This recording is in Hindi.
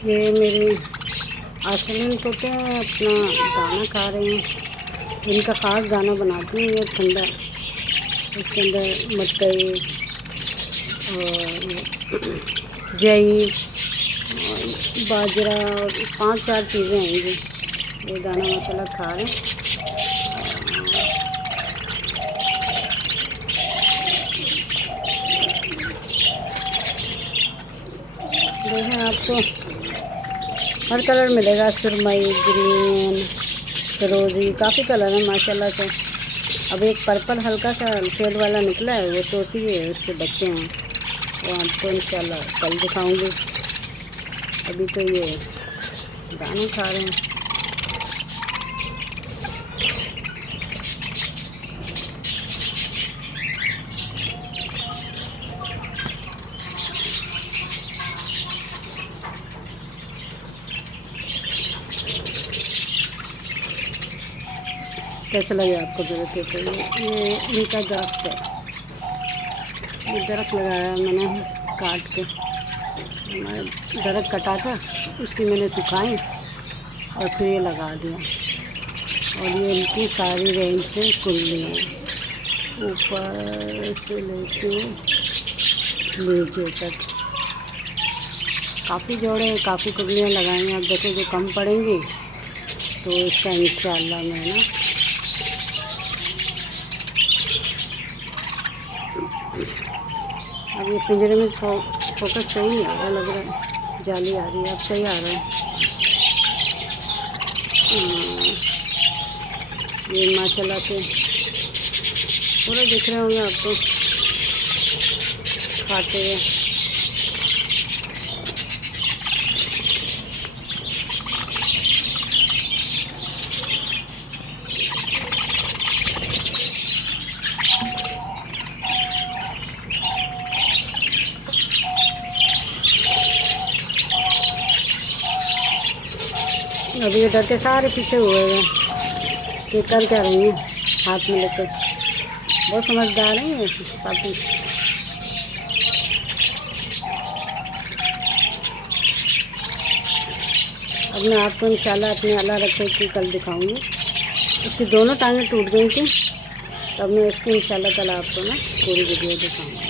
ये मेरे आसलीन तोते हैं, अपना दाना खा रहे हैं। इनका ख़ास दाना बनाती हूँ ये ठंडा। इसके अंदर मकई और जई और बाजरा और 5-4 चीज़ें हैं ये दाना मसाला खा रहे हैं। देखें आपको हर कलर मिलेगा, सुरमई, ग्रीन, फिरोज़ी, काफ़ी कलर है माशाल्लाह से। अब एक पर्पल हल्का सा शेड वाला निकला है, वो तोती है, उसके बच्चे हैं, वो आपको इंशाल्लाह कल दिखाऊंगी। अभी तो ये दाना खा रहे हैं। कैसा लगे आपको दरख्त? तो ये इनका दरख्त है, ये दरख्त लगाया मैंने काट के। मैं दरख्त कटा था, उसकी मैंने सुखाई और फिर ये लगा दिया। और ये इनकी सारी रेंज से कुल्लियाँ, ऊपर से लेके नीचे तक काफ़ी जोड़े, काफ़ी कुल्लियाँ लगाई हैं। अब देखो जो कम पड़ेंगी तो इसका इंशाल्लाह मैं ना अब ये पिंजरे में फोकस सही नहीं आ रहा, लग रहा है जाली आ रही है। अब सही आ रहा है। ये माशाल्लाह से पूरा दिख रहे होंगे आपको खाते हुए। अभी इधर के सारे पीछे हुए हैं कि कर क्या रही हैं हाथ में लेकर। बहुत समझदार हैं ये पापी। अब मैं आपको इंशाल्लाह अपने अल्लाह रखे कि कल दिखाऊंगी। इसकी दोनों टांगें टूट गई थी, तब मैं इसकी इंशाल्लाह कल आपको ना पूरी वीडियो दिखाऊंगी।